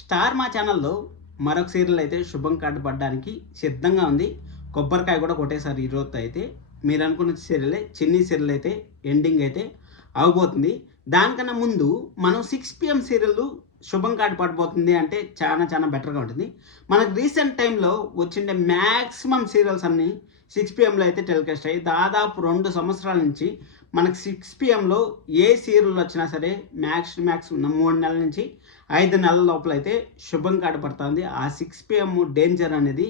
Star మా ఛానల్లో మరొక సీరియల్ అయితే శుభం కార్డు పడడానికి సిద్ధంగా ఉంది. కొబ్బరికాయ కూడా కొట్టేశారు ఈరోజు అయితే. మీరు అనుకున్న సీరియలే చిన్ని సీరియల్ అయితే ఎండింగ్ అయితే అవబోతుంది. దానికన్నా ముందు మనం 6 PM సీరియల్ శుభం కార్డు పడిపోతుంది అంటే చాలా బెటర్గా ఉంటుంది. మనకు రీసెంట్ టైంలో వచ్చిండే మ్యాక్సిమం సీరియల్స్ అన్నీ 6 PMలో అయితే టెలికాస్ట్ అయ్యి దాదాపు 2 సంవత్సరాల నుంచి మనకు 6 PMలో ఏ సీరియల్ వచ్చినా సరే మ్యాక్స్ 3 నెలల నుంచి 5 నెలల లోపల అయితే శుభం కార్డు పడుతుంది. ఆ 6 PM డేంజర్ అనేది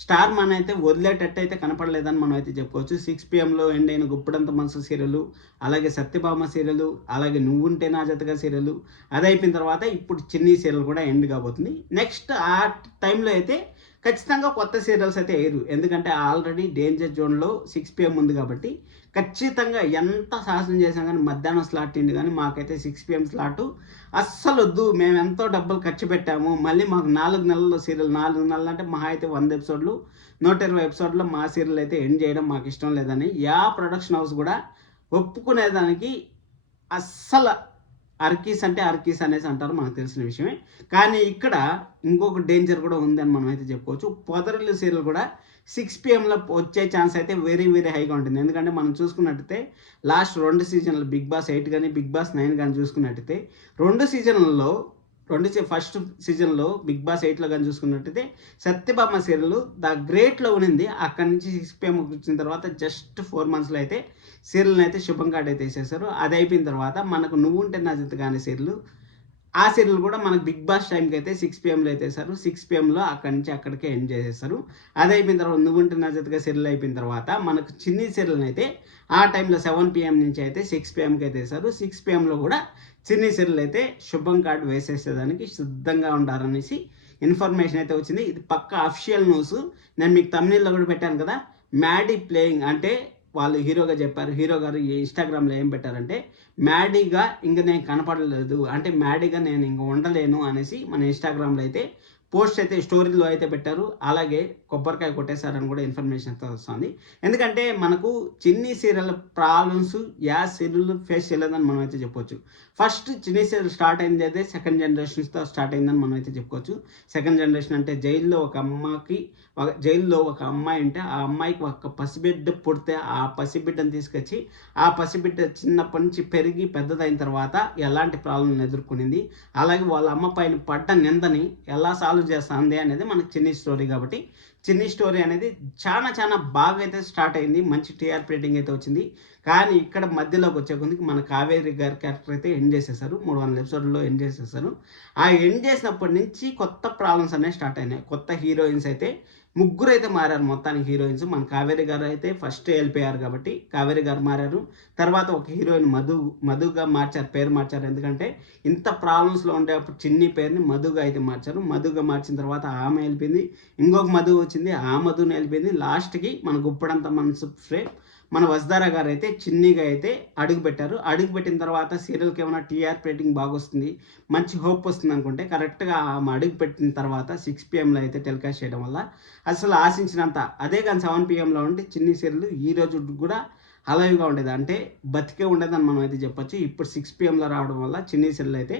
స్టార్ మన అయితే వదిలేటట్టు అయితే కనపడలేదని మనం అయితే చెప్పుకోవచ్చు. 6 PMలో ఎండ్ అయిన గుప్పడంత మనసు సీరియల్, అలాగే సత్యభామ సీరియల్, అలాగే నువ్వుంటే నా జతగా సీరియల్, అది అయిపోయిన తర్వాత ఇప్పుడు చిన్ని సీరియల్ కూడా ఎండ్ కాబోతుంది. నెక్స్ట్ ఆ టైంలో అయితే ఖచ్చితంగా కొత్త సీరియల్స్ అయితే వేయరు. ఎందుకంటే ఆల్రెడీ డేంజర్ జోన్లో 6 PM ఉంది కాబట్టి ఖచ్చితంగా ఎంత సాహసం చేసాం కానీ మధ్యాహ్నం స్లాట్ తిండి కానీ మాకైతే 6 PM స్లాటు అస్సలు వద్దు. మేము ఎంతో డబ్బులు ఖర్చు పెట్టాము, మళ్ళీ మాకు 4 నెలల్లో సీరియల్, 4 నెలలు అంటే మహా అయితే 100 ఎపిసోడ్లు 120 ఎపిసోడ్లో మా సీరియల్ అయితే ఎండ్ చేయడం మాకు ఇష్టం లేదని ప్రొడక్షన్ హౌస్ కూడా ఒప్పుకునేదానికి అస్సలు అర్కీస్ అంటే అర్కీస్ అనేసి అంటారు, మనకు తెలిసిన విషయమే. కానీ ఇక్కడ ఇంకొక డేంజర్ కూడా ఉందని మనం అయితే చెప్పుకోవచ్చు. పొదరిల్లు సీరియల్ కూడా 6 PMలో వచ్చే ఛాన్స్ అయితే వెరీ హైగా ఉంటుంది. ఎందుకంటే మనం చూసుకున్నట్టయితే లాస్ట్ 2 సీజన్లు బిగ్ బాస్ 8 కానీ బిగ్ బాస్ 9 కానీ చూసుకున్నట్టయితే 2 సీజన్లలో ఫస్ట్ సీజన్లో బిగ్ బాస్ 8లో కానీ చూసుకున్నట్టయితే సత్యభామ సీరియల్ ద గ్రేట్లో ఉన్నింది. అక్కడి నుంచి 6 PM వచ్చిన తర్వాత జస్ట్ 4 monthsలో అయితే సీరియల్ని అయితే శుభం కార్డు అయితే వేసేసారు. అది అయిపోయిన తర్వాత మనకు నువ్వుంటే నా జత కానీ సీరియల్, ఆ సీరియల్ కూడా మనకు బిగ్ బాస్ టైంకి అయితే 6 PMలో అయితే వేశారు. 6 PMలో అక్కడి నుంచి అక్కడికే ఎండ్ చేసేస్తారు. అది అయిపోయిన తర్వాత నువ్వుంటే నా జతగా సీరియల్ అయిపోయిన తర్వాత మనకు చిన్ని సీరియల్ని అయితే ఆ టైంలో 7 PM నుంచి అయితే 6 PMకి అయితే వేశారు. 6 PMలో కూడా చిన్ని సీరియల్ అయితే శుభం కార్డు వేసేసేదానికి సిద్ధంగా ఉండాలనేసి ఇన్ఫర్మేషన్ అయితే వచ్చింది. ఇది పక్క అఫిషియల్ న్యూస్. నేను మీకు తమిళలో కూడా పెట్టాను కదా, మ్యాడీ ప్లేయింగ్ అంటే వాళ్ళు హీరోగా చెప్పారు. హీరో గారు ఇన్స్టాగ్రామ్లో ఏం పెట్టారంటే మ్యాడీగా ఇంక నేను కనపడలేదు, అంటే మ్యాడీగా నేను ఇంక ఉండలేను అనేసి మన ఇన్స్టాగ్రామ్లో అయితే పోస్ట్ అయితే స్టోరీలో అయితే పెట్టారు. అలాగే కొబ్బరికాయ కొట్టేశారని కూడా ఇన్ఫర్మేషన్ అయితే వస్తుంది. ఎందుకంటే మనకు చిన్ని సీరియల్ ప్రాబ్లమ్స్ సీరియల్ ఫేస్ చేయలేదని మనం అయితే చెప్పొచ్చు. ఫస్ట్ చిన్ని సీరియల్ స్టార్ట్ అయింది అయితే సెకండ్ జనరేషన్స్తో స్టార్ట్ అయిందని మనం అయితే చెప్పుకోవచ్చు. సెకండ్ జనరేషన్ అంటే జైల్లో ఒక అమ్మాయి ఉంటే ఆ అమ్మాయికి ఒక పసిబిడ్డ పుడితే ఆ పసిబిడ్డను తీసుకొచ్చి ఆ పసిబిడ్డ చిన్నప్పటి నుంచి పెరిగి పెద్దదైన తర్వాత ఎలాంటి ప్రాబ్లం ఎదుర్కొనింది, అలాగే వాళ్ళ అమ్మ పైన పడ్డ నిందని ఎలా సాల్వ్ చేస్తుంది అనేది మనకు చిన్ని స్టోరీ. కాబట్టి చిన్ని స్టోరీ అనేది చాలా బాగా అయితే స్టార్ట్ అయింది. మంచి టీఆర్పీ రేటింగ్ అయితే వచ్చింది. కానీ ఇక్కడ మధ్యలోకి వచ్చే కొద్దికి మన కావేరి గారి క్యారెక్టర్ అయితే ఎండ్ చేసేసారు. 300 ఎపిసోడ్లో ఎండ్ చేసేసారు. ఆ ఎండ్ చేసినప్పటి నుంచి కొత్త ప్రాబ్లమ్స్ అనేవి స్టార్ట్ అయినాయి. కొత్త హీరోయిన్స్ అయితే 3 అయితే మారారు మొత్తానికి హీరోయిన్స్. మన కావేరి గారు అయితే ఫస్ట్ వెళ్ళిపోయారు కాబట్టి కావేరి గారు మారారు. తర్వాత ఒక హీరోయిన్ మధుగా మార్చారు, పేరు మార్చారు. ఎందుకంటే ఇంత ప్రాబ్లమ్స్లో ఉండేటప్పుడు చిన్ని పేరుని మధుగా అయితే మార్చారు. మధుగా మార్చిన తర్వాత ఆమె వెళ్ళిపోయింది, ఇంకొక మధు వచ్చింది, ఆ మధుని వెళ్ళిపోయింది. లాస్ట్కి మన గుప్పడంత మనసు మన వసుధార గారు అయితే చిన్నిగా అయితే అడుగుపెట్టారు. అడుగుపెట్టిన తర్వాత సీరియల్కి ఏమైనా టీఆర్పీ రేటింగ్ బాగా వస్తుంది, మంచి హోప్ వస్తుంది అనుకుంటే కరెక్ట్గా ఆమె అడుగుపెట్టిన తర్వాత 6 PMలో అయితే టెలికాస్ట్ చేయడం వల్ల అసలు ఆశించినంత, అదే కానీ 7 PMలో ఉంటే చిన్ని సీరియల్ ఈ రోజు కూడా అలైవ్గా ఉండేది, అంటే బతికే ఉండేదని మనం అయితే చెప్పొచ్చు. ఇప్పుడు 6 PMలో రావడం వల్ల చిన్ని సీరియల్ అయితే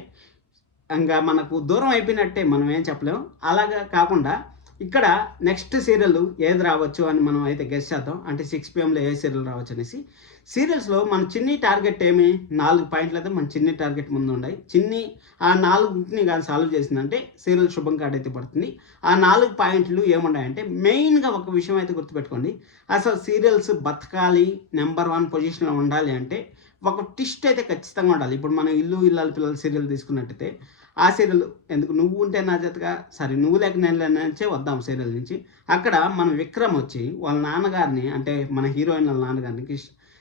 ఇంకా మనకు దూరం అయిపోయినట్టే, మనం ఏం చెప్పలేము. అలాగా కాకుండా ఇక్కడ నెక్స్ట్ సీరియల్ ఏది రావచ్చు అని మనం అయితే గెస్ చేద్దాం. అంటే 6 PMలో ఏ సీరియల్ రావచ్చు అనేసి. సీరియల్స్లో మన చిన్ని టార్గెట్ 4 పాయింట్లు అయితే మన చిన్ని టార్గెట్ ముందు ఉన్నాయి. చిన్ని ఆ 4ని కానీ సాల్వ్ చేసిందంటే సీరియల్ శుభం కార్డు అయితే పడుతుంది. ఆ 4 పాయింట్లు ఏమున్నాయంటే మెయిన్గా ఒక విషయం అయితే గుర్తుపెట్టుకోండి. అసలు సీరియల్స్ బతకాలి, నెంబర్ 1 పొజిషన్లో ఉండాలి అంటే ఒక ట్విస్ట్ అయితే ఖచ్చితంగా ఉండాలి. ఇప్పుడు మనం ఇల్లాలి పిల్లల సీరియల్ తీసుకున్నట్టయితే ఆ సీరియల్ ఎందుకు నువ్వు ఉంటే నా జతగా నువ్వు లేక నేను లేనచ్చే వద్దాం సీరియల్ నుంచి. అక్కడ మన విక్రమ్ వచ్చి వాళ్ళ నాన్నగారిని, అంటే మన హీరోయిన్ వాళ్ళ నాన్నగారిని,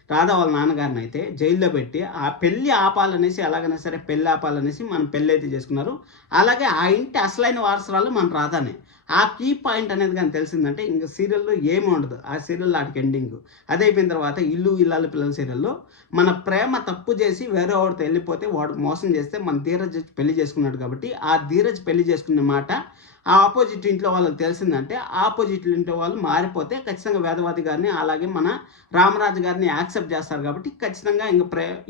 రాధా వాళ్ళ నాన్నగారిని అయితే జైల్లో పెట్టి ఆ పెళ్ళి ఆపాలనేసి, ఎలాగైనా సరే పెళ్ళి ఆపాలనేసి మనం పెళ్ళి అయితే చేసుకున్నారు. అలాగే ఆ ఇంటి అసలైన వారసురాలు మన రాధానే. ఆ కీ పాయింట్ అనేది కానీ తెలిసిందంటే ఇంక సీరియల్‌లో ఏమి ఉండదు. ఆ సీరియల్ ఆటికి ఎండింగు. అది అయిపోయిన తర్వాత ఇల్లు ఇల్లాలు పిల్లలు సీరియల్‌లో మన ప్రేమ తప్పు చేసి వేరే వాడితో వెళ్ళిపోతే వాడు మోసం చేస్తే మన ధీరజ్ పెళ్లి చేసుకున్నాడు కాబట్టి ఆ ధీరజ్ పెళ్లి చేసుకున్న మాట ఆ ఆపోజిట్ ఇంట్లో వాళ్ళకి తెలిసిందంటే ఆపోజిట్ ఇంట్లో వాళ్ళు మారిపోతే ఖచ్చితంగా వేదవతి గారిని అలాగే మన రామరాజు గారిని యాక్సెప్ట్ చేస్తారు కాబట్టి ఖచ్చితంగా ఇంక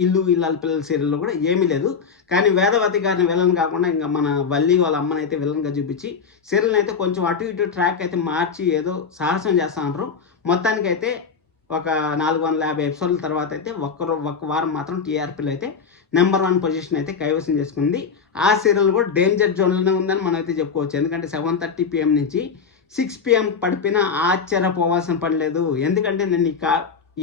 ఇల్లు ఇల్లాల పిల్లల సీరియల్లో కూడా ఏమీ లేదు. కానీ వేదవతి గారిని విలన్ కాకుండా ఇంకా మన వల్లి వాళ్ళ అమ్మని అయితే విలన్గా చూపించి సీరియల్ని అయితే కొంచెం అటు ఇటు ట్రాక్ అయితే మార్చి ఏదో సాహసం చేస్తా ఉంటారు. మొత్తానికైతే ఒక 450 ఎపిసోడ్ల తర్వాత అయితే ఒక్క వారం మాత్రం టీఆర్పీలో అయితే నెంబర్ 1 పొజిషన్ అయితే కైవసం చేసుకుంది. ఆ సీరియల్ కూడా డేంజర్ జోన్లోనే ఉందని మనం అయితే చెప్పుకోవచ్చు. ఎందుకంటే 7:30 PM నుంచి 6 PM పడిపోయినా ఆశ్చర్యపోవాల్సిన పని లేదు. ఎందుకంటే నేను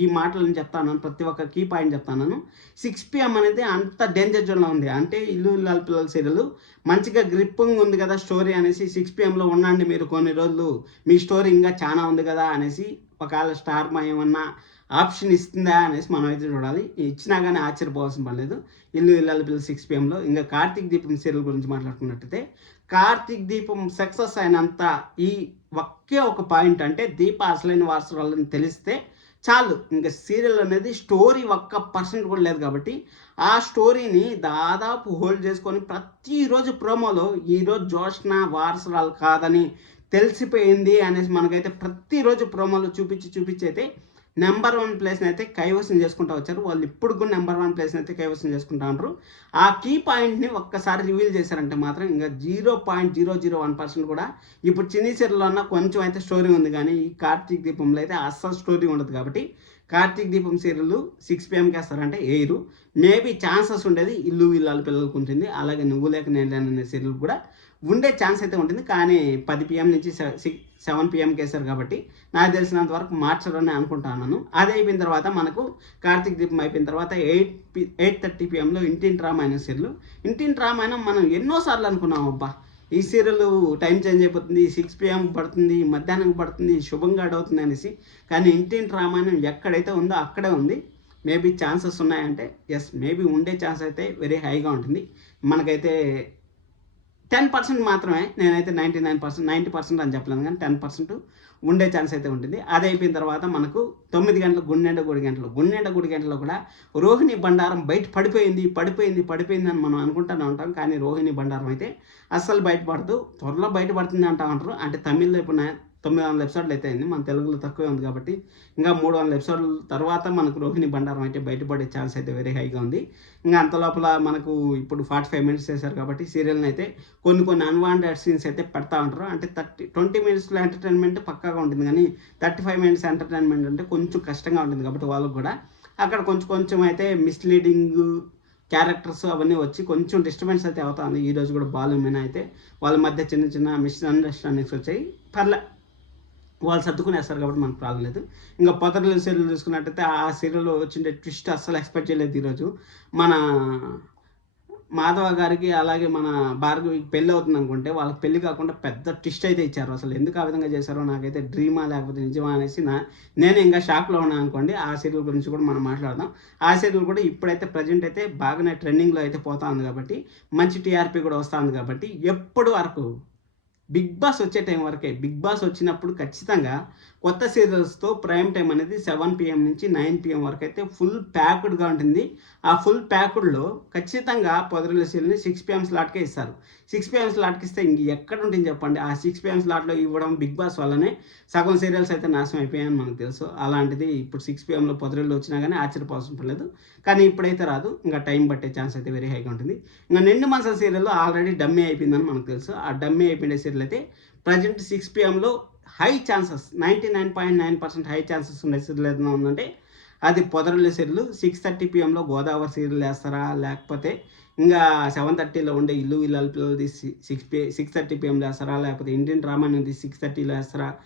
ఈ మాటలను చెప్తాను, ప్రతి ఒక్క కీ పాయింట్ చెప్తాను. 6 PM అనేది అంత డేంజర్ జోన్లో ఉంది. అంటే ఇల్లు ఇల్లాల పిల్లల సీరియల్ మంచిగా గ్రిప్పింగ్ ఉంది కదా స్టోరీ అనేసి 6 PMలో ఉండండి మీరు కొన్ని రోజులు, మీ స్టోరీ ఇంకా చాలా ఉంది కదా అనేసి ఒకవేళ స్టార్ మా ఏమన్నా ఆప్షన్ ఇస్తుందా అనేసి మనం అయితే చూడాలి. ఇచ్చినా కానీ ఆశ్చర్యపోవాల్సిన పని లేదు. ఇల్లు ఇల్లాల పిల్లలు 6 PMలో. ఇంకా కార్తీక్ దీపం సీరియల్ గురించి మాట్లాడుకున్నట్టయితే కార్తీక్ దీపం సక్సెస్ అయినంత ఈ ఒకే ఒక పాయింట్ అంటే దీప అసలైన వారసురాలని తెలిస్తే చాలు. ఇంకా సీరియల్ అనేది స్టోరీ 1% కూడా లేదు కాబట్టి ఆ స్టోరీని దాదాపు హోల్డ్ చేసుకొని ప్రతిరోజు ప్రోమోలో ఈరోజు జోష్న వారసురాలు కాదని తెలిసిపోయింది అనేసి మనకైతే ప్రతిరోజు ప్రోమోలో చూపించి అయితే నెంబర్ 1 ప్లేస్ని అయితే కైవసం చేసుకుంటూ వచ్చారు. వాళ్ళు ఇప్పుడు కూడా నెంబర్ 1 ప్లేస్ని అయితే కైవసం చేసుకుంటా ఉంటారు. ఆ కీ పాయింట్ని ఒక్కసారి రివీల్ చేశారంటే మాత్రం ఇంకా 0.001% కూడా ఇప్పుడు చిన్ని సీరియల్లో ఉన్న కొంచెం అయితే స్టోరీ ఉంది. కానీ ఈ కార్తీక్ దీపంలో అయితే అస్సలు స్టోరీ ఉండదు కాబట్టి కార్తీక్ దీపం సీరియల్ 6 PMకి వేస్తారంటే ఎయిరు. మేబీ ఛాన్సెస్ ఉండేది ఇల్లు ఇల్లాల పిల్లలకు ఉంటుంది. అలాగే నువ్వు లేక నేను లేను అనే సీరియల్ కూడా ఉండే ఛాన్స్ అయితే ఉంటుంది. కానీ 10 PM నుంచి 7 PMకి వేస్తారు కాబట్టి నాకు తెలిసినంత వరకు మార్చరని అనుకుంటున్నాను. అది అయిపోయిన తర్వాత మనకు కార్తీక్ దీపం అయిపోయిన తర్వాత 8:30 PMలో ఇంటింటి రామాయణం సీరియల్. ఇంటింటి రామాయణం మనం ఎన్నోసార్లు అనుకున్నాం, అబ్బా ఈ సీరియల్ టైం చేంజ్ అయిపోతుంది, 6 PM పడుతుంది, మధ్యాహ్నం పడుతుంది, శుభంగా అవుతుంది అనేసి. కానీ ఇంటింటి రామాయణం ఎక్కడైతే ఉందో అక్కడే ఉంది. మేబీ ఛాన్సెస్ ఉన్నాయంటే ఎస్, మేబీ ఉండే ఛాన్స్ అయితే వెరీ హైగా ఉంటుంది. మనకైతే 10% మాత్రమే, నేనైతే 90% అని చెప్పలేను కానీ 10% ఉండే ఛాన్స్ అయితే ఉంటుంది. అది అయిపోయిన తర్వాత మనకు 9 గంటలకు గుండెండ గుడి గంటలో కూడా రోహిణి బండారం బయట పడిపోయింది అని మనం అనుకుంటూనే ఉంటాం. కానీ రోహిణి బండారం అయితే అస్సలు బయటపడదు, త్వరలో బయటపడుతుంది అంటా ఉంటారు. అంటే తమిళ్లో ఇప్పుడు 900 ఎపిసోడ్లు అయితే అయింది, మన తెలుగులో తక్కువే ఉంది కాబట్టి ఇంకా 300 ఎపిసోడ్ల తర్వాత మనకు రోహిణి బండారం అయితే బయటపడే ఛాన్స్ అయితే వెరీ హైగా ఉంది. ఇంకా అంత లోపల మనకు ఇప్పుడు 45 minutes చేశారు కాబట్టి సీరియల్ని అయితే కొన్ని అన్వాంటెడ్ సీన్స్ అయితే పెడతా ఉంటారు. అంటే 20 minutesలో ఎంటర్టైన్మెంట్ పక్కాగా ఉంటుంది, కానీ 35 minutes ఎంటర్టైన్మెంట్ అంటే కొంచెం కష్టంగా ఉంటుంది. కాబట్టి వాళ్ళకు కూడా అక్కడ కొంచెం అయితే మిస్లీడింగ్ క్యారెక్టర్స్ అవన్నీ వచ్చి కొంచెం డిస్టర్బెన్స్ అయితే అవుతుంది. ఈరోజు కూడా బాలు మీనా అయితే వాళ్ళ మధ్య చిన్న మిస్అండర్స్టాండింగ్స్ వచ్చాయి. వాళ్ళు సర్దుకునేస్తారు కాబట్టి మనకు ప్రాబ్లం లేదు. ఇంకా పొదరిల్లు సీరియల్ చూసుకున్నట్టయితే ఆ సీరియల్లో వచ్చిండే ట్విస్ట్ అస్సలు ఎక్స్పెక్ట్ చేయలేదు. ఈరోజు మన మాధవ గారికి అలాగే మన భార్గవికి పెళ్ళి అవుతుంది అనుకుంటే వాళ్ళకి పెళ్ళి కాకుండా పెద్ద ట్విస్ట్ అయితే ఇచ్చారు. అసలు ఎందుకు ఆ విధంగా చేశారో నాకైతే డ్రీమా లేకపోతే నిజమా అనేసి నేను ఇంకా షాక్లో ఉన్నాను అనుకోండి. ఆ సీరియల్ గురించి కూడా మనం మాట్లాడదాం. ఆ సీరియల్ కూడా ఇప్పుడైతే ప్రజెంట్ అయితే బాగానే ట్రెండింగ్లో అయితే పోతా ఉంది కాబట్టి మంచి టీఆర్పీ కూడా వస్తుంది కాబట్టి ఎప్పుడు వరకు బిగ్ బాస్ వచ్చే టైం వరకే. బిగ్ బాస్ వచ్చినప్పుడు ఖచ్చితంగా కొత్త సీరియల్స్తో ప్రైమ్ టైం అనేది 7 PM నుంచి 9 PM వరకు అయితే ఫుల్ ప్యాక్డ్గా ఉంటుంది. ఆ ఫుల్ ప్యాక్డ్లో ఖచ్చితంగా పొదరిల్లు సీరియల్ని 6 PM స్లాట్కే ఇస్తారు. 6 PM స్లాట్కి ఇస్తే ఇంక ఎక్కడ ఉంటుంది చెప్పండి. ఆ 6 PM స్లాట్లో ఇవ్వడం బిగ్ బాస్ వల్లనే సగం సీరియల్స్ అయితే నాశనం అయిపోయాయని మనకు తెలుసు. అలాంటిది ఇప్పుడు 6 PMలో పొదరిల్లు వచ్చినా కానీ ఆశ్చర్యపోవాల్సిన పర్లేదు. కానీ ఇప్పుడైతే రాదు, ఇంకా టైం పట్టే ఛాన్స్ అయితే వెరీ హైగా ఉంటుంది. ఇంకా నిండు మనసుల సీరియల్లో ఆల్రెడీ డమ్మీ అయిపోయిందని మనకు తెలుసు. ఆ డమ్మీ అయిపోయిన సీరియల్ అయితే ప్రజెంట్ 6 PMలో హై ఛాన్సెస్ 99.9% హై ఛాన్సెస్ ఉండే సీరియల్ ఏదైనా ఉందంటే అది పొదరిల్లు సీరియల్. 6:30 PMలో గోదావరి సీరియల్ వేస్తారా, లేకపోతే ఇంకా 7:30లో ఉండే ఇల్లు ఇల్లాల పిల్లలది 6:30 PMలో వేస్తారా, లేకపోతే ఇండియన్ రామాయణది 6:30లో వేస్తారా,